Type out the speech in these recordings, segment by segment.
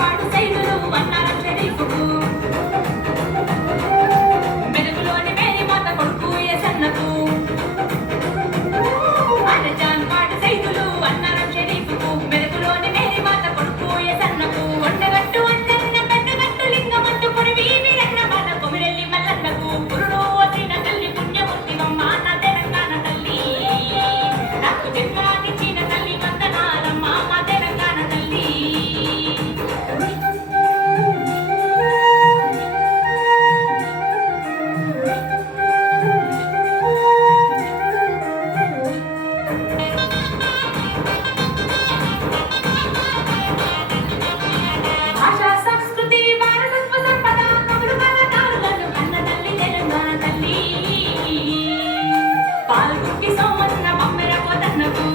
పాడు సైదులు అన్నారం షరీఫుకు మెరుగులోని మేరీ మాత కొడుకు ఎసన్నకు అరజాన్ పాడు సైదులు అన్నారం షరీఫుకు మెరుగులోని మేరీ మాత కొడుకు ఎసన్నకు కొండగట్టు అందన్న పెద్దగట్టు లింగమంటు పొడివి వీరన్న మన కొమిరెల్లి మల్లన్నకు పురుడు వచ్చిన తల్లి పుణ్యమూర్తివమ్మ నా తెలంగాణ తల్లి నాకు జన్మానిచ్చిన తల్లి వందనాలమ్మ మా తెలంగాణ తల్లి. భాషా సంస్కృతి వారసత్వ సంపద కవులు కళాకారులను కన్న తల్లి తెలంగాణ తల్లి పాల్గొంటి సోమన్న బొమ్మెర కోతన్నకు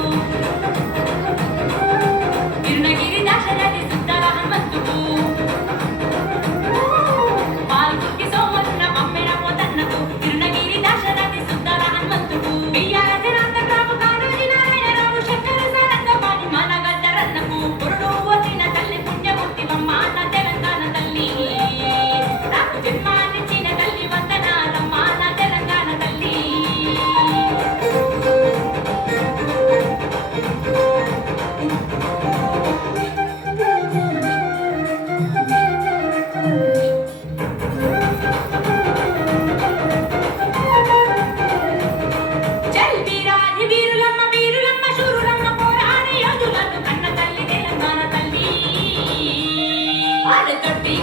గిరినగిరి దాశరథి సుద్దల హనుమంతుకు పాల్గొంటి సోమన్న బొమ్మెర కోతన్నకు గిరినగిరి దాశరథి సుద్దల హనుమంతుకు బియ్యాల జనార్దనరావు కానూరి నారాయణరావు శంకర సారంగపాణి మానగద్దరన్నకు పురుడు వచ్చిన తల్లి పుణ్యమూర్తివమ్మ నా తెలంగాణ తల్లి నాకు జన్మానిచ్చిన తల్లి వందనాలమ్మ నా తెలంగాణ తల్లి. జై వీరాది వీరులమ్మ వీరులమ్మ శూరులమ్మ పోరాడి యోధులను కన్న తల్లి తెలంగాణ తల్లి. ఆడతోటి